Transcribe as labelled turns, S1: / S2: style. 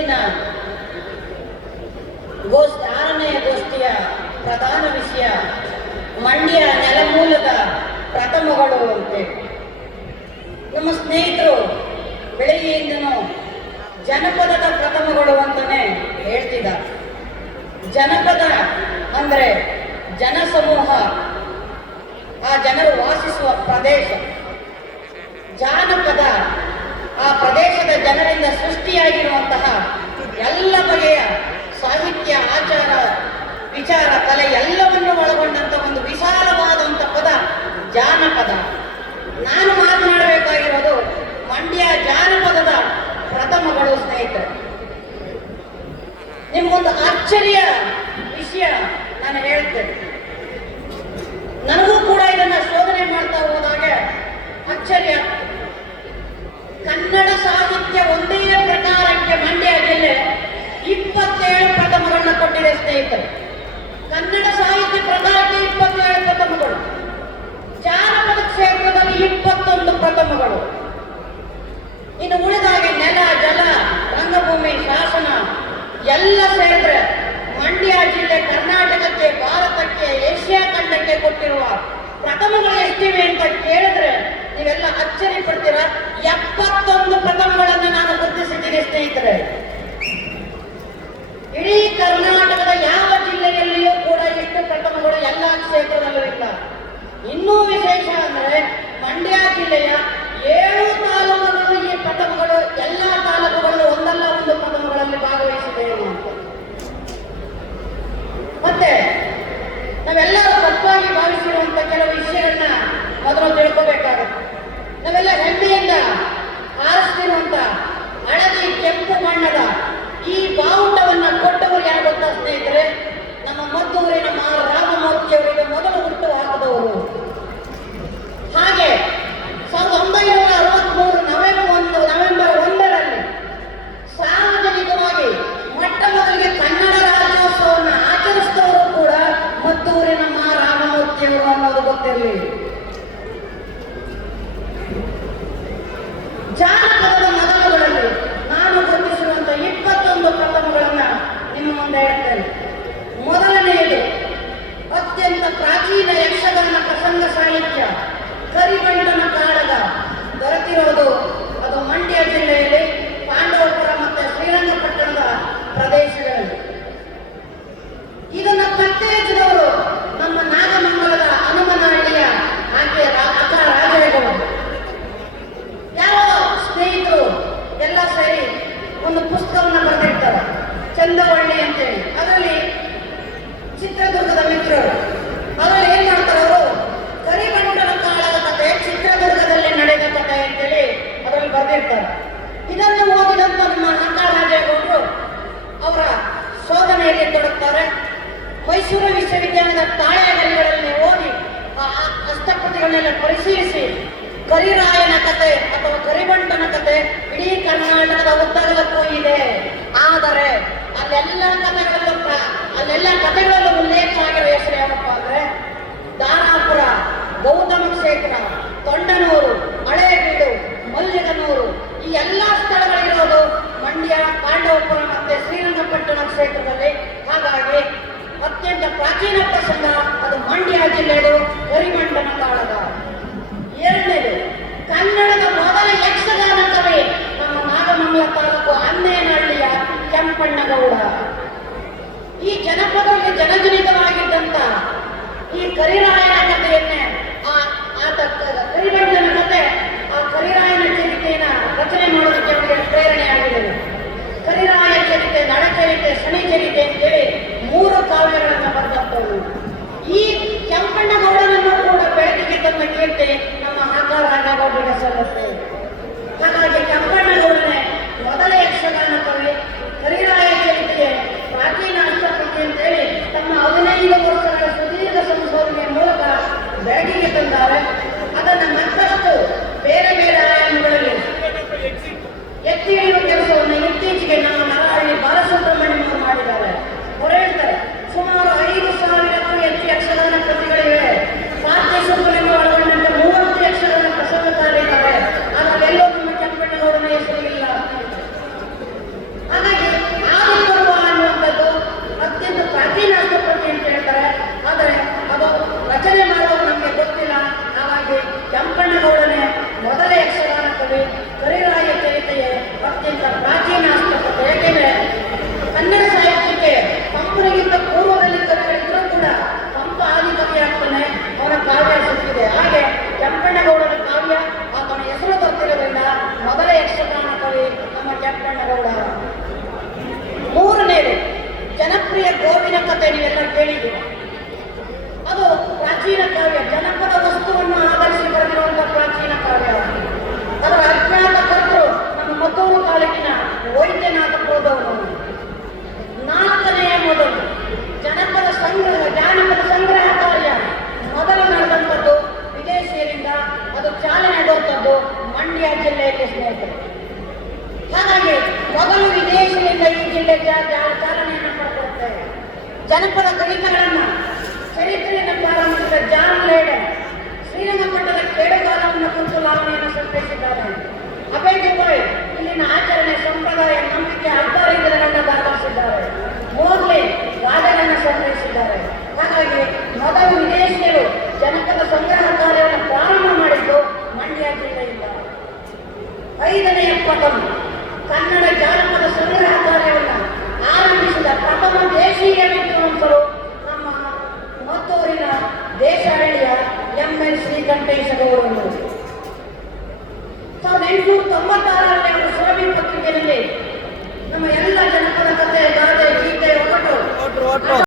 S1: ಇವತ್ತಿನ ಗೋಷ್ಠಿ, ಆರನೆಯ ಗೋಷ್ಠಿಯ ಪ್ರಧಾನ ವಿಷಯ ಮಂಡ್ಯ ನೆಲಮೂಲದ ಪ್ರಥಮಗಳು ಅಂತೇಳಿ ನಮ್ಮ ಸ್ನೇಹಿತರು ಬೆಳಗ್ಗೆಯಿಂದನು ಜನಪದದ ಪ್ರಥಮಗಳು ಅಂತಾನೆ ಹೇಳ್ತಿದ್ದಾರೆ. ಜನಪದ ಅಂದರೆ ಜನಸಮೂಹ. ಆ ಜನರು ವಾಸಿಸುವ ಪ್ರದೇಶ. ಜಾನಪದ ಆ ಪ್ರದೇಶದ ಜನರಿಂದ ಸೃಷ್ಟಿಯಾಗಿರುವಂತಹ ಎಲ್ಲ ಬಗೆಯ ಸಾಹಿತ್ಯ, ಆಚಾರ, ವಿಚಾರ, ಕಲೆ ಎಲ್ಲವನ್ನು ಒಳಗೊಂಡಂತ ಒಂದು ವಿಶಾಲವಾದಂತ ಪದ ಜಾನಪದ. ನಾನು ಮಾತನಾಡಬೇಕಾಗಿರೋದು ಮಂಡ್ಯ ಜಾನಪದದ ಪ್ರಥಮಗಳು ಸ್ನೇಹಿತರು. ನಿಮ್ಗೊಂದು ಆಶ್ಚರ್ಯ ವಿಷಯ ನಾನು ಹೇಳುತ್ತೇನೆ ನನಗೂ ಕೂಡ ಇದನ್ನ ಶೋಧನೆ ಮಾಡ್ತಾ ಹೋದಾಗ ಆಶ್ಚರ್ಯ ಕನ್ನಡ ಸಾಹಿತ್ಯ ಪ್ರಧಾನ ಇಪ್ಪತ್ತೇಳು ಪ್ರಥಮಗಳು. ಜಾನಪದ ಕ್ಷೇತ್ರದಲ್ಲಿ ಇಪ್ಪತ್ತೊಂದು ಪ್ರಥಮಗಳು. ಇನ್ನು ಉಳಿದಾಗಿ ನೆಲ, ಜಲ, ರಂಗಭೂಮಿ, ಶಾಸನ, ಎಲ್ಲ ಸೇರಿದ್ರೆ ಮಂಡ್ಯ ಜಿಲ್ಲೆ ಕರ್ನಾಟಕಕ್ಕೆ, ಭಾರತಕ್ಕೆ, ಏಷ್ಯಾ ಖಂಡಕ್ಕೆ ಕೊಟ್ಟಿರುವ ಪ್ರಥಮಗಳು ಎಷ್ಟಿವೆ ಅಂತ ಕೇಳಿದ್ರೆ ನೀವೆಲ್ಲ ಅಚ್ಚರಿ ಪಡ್ತೀರಾ? ಎಪ್ಪತ್ತೊಂದು ಮಂಡ್ಯ ಜಿಲ್ಲೆಯ করতেন ಹೇಳ್ತಾರೆ. ಇದನ್ನು ಓದಿದಂತ ನಮ್ಮ ಅಣ್ಣಾರಾಜೇಗೌಡರು ಅವರ ಶೋಧನೆಯಲ್ಲಿ ತೊಡಗ್ತಾರೆ. ಮೈಸೂರು ವಿಶ್ವವಿದ್ಯಾಲಯದ ತಾಳೆಗಲ್ಗಳಲ್ಲಿ ಓದಿ ಆ ಹಸ್ತಕೃತಿಗಳನ್ನೆಲ್ಲ ಪರಿಶೀಲಿಸಿ ಕರಿರಾಯನ ಕತೆ ಅಥವಾ ಕರಿಬಂಟನ ಕತೆ ಇಡೀ ಕರ್ನಾಟಕದ ಉದ್ದಗಲಕ್ಕೂ ಇದೆ. ಆದರೆ ಅಲ್ಲೆಲ್ಲ ಕಥೆಗಳಲ್ಲೂ ಅಲ್ಲೆಲ್ಲ ಕಥೆಗಳು ಜನಜನಿತವಾಗಿದ್ದಂತ ಈ ಕರಿರಾಯನ ಕಥೆಯನ್ನೇ ಕಥೆ ನೀವೆಲ್ಲ ಕೇಳಿದ್ದೀರ ಅದು ಪ್ರಾಚೀನ ಕಾವ್ಯ, ಜನಪದ ವಸ್ತುವನ್ನು ಆಧರಿಸಿ ಬರೆದಿರುವಂತಹ ಪ್ರಾಚೀನ ಕಾವ್ಯ ಅದರ ಅಜ್ಞಾತ ಕರ್ತರು ನಮ್ಮ ಮತ್ತೂರು ತಾಲೂಕಿನ ವೈದ್ಯನಾಥ ಪ್ರೋದವರು ನಾಲ್ಕನೆಯ ಮೊದಲು ಜನಪದ ಸಂಗ್ರಹ, ಜಾನಪದ ಸಂಗ್ರಹ ಕಾರ್ಯ ಮೊದಲು ನಡೆದಂಥದ್ದು ವಿದೇಶಿಯರಿಂದ ಅದು ಚಾಲನೆ ದೊರೆತದ್ದು ಮಂಡ್ಯ ಜಿಲ್ಲೆಯಲ್ಲಿ ಸ್ನೇಹಿತರು. ಹಾಗಾಗಿ ಮೊದಲು ವಿದೇಶಿಯಿಂದ ಈ ಜಿಲ್ಲೆ ಪಡೆದಿರುತ್ತೆ ಜನಪದ ಕವಿತೆಗಳನ್ನ ಚರಿತ್ರೆಯನ್ನು ಪ್ರಾರಂಭಿಸಿದ ಜಾನ್ ಲೇಡನ್ ಶ್ರೀರಂಗಪಟ್ಟಣದ ಕೇಳುಗಾಲವನ್ನು ಕುರಿತು ದೇಶಹಳ್ಳಿಯ ಎಂ ಎಲ್ ಶ್ರೀಕಂಠೇಶಗೌಡರು ಸಾವಿರದ ಎಂಟುನೂರ ತೊಂಬತ್ತಾರರಲ್ಲಿ ಅವರು ಸುರಭಿ ಪತ್ರಿಕೆಯಲ್ಲಿ ನಮ್ಮ ಎಲ್ಲ ಜನಪದ ಕಥೆ, ಗಾದೆ, ಗೀತೆ ಒಟ್ಟು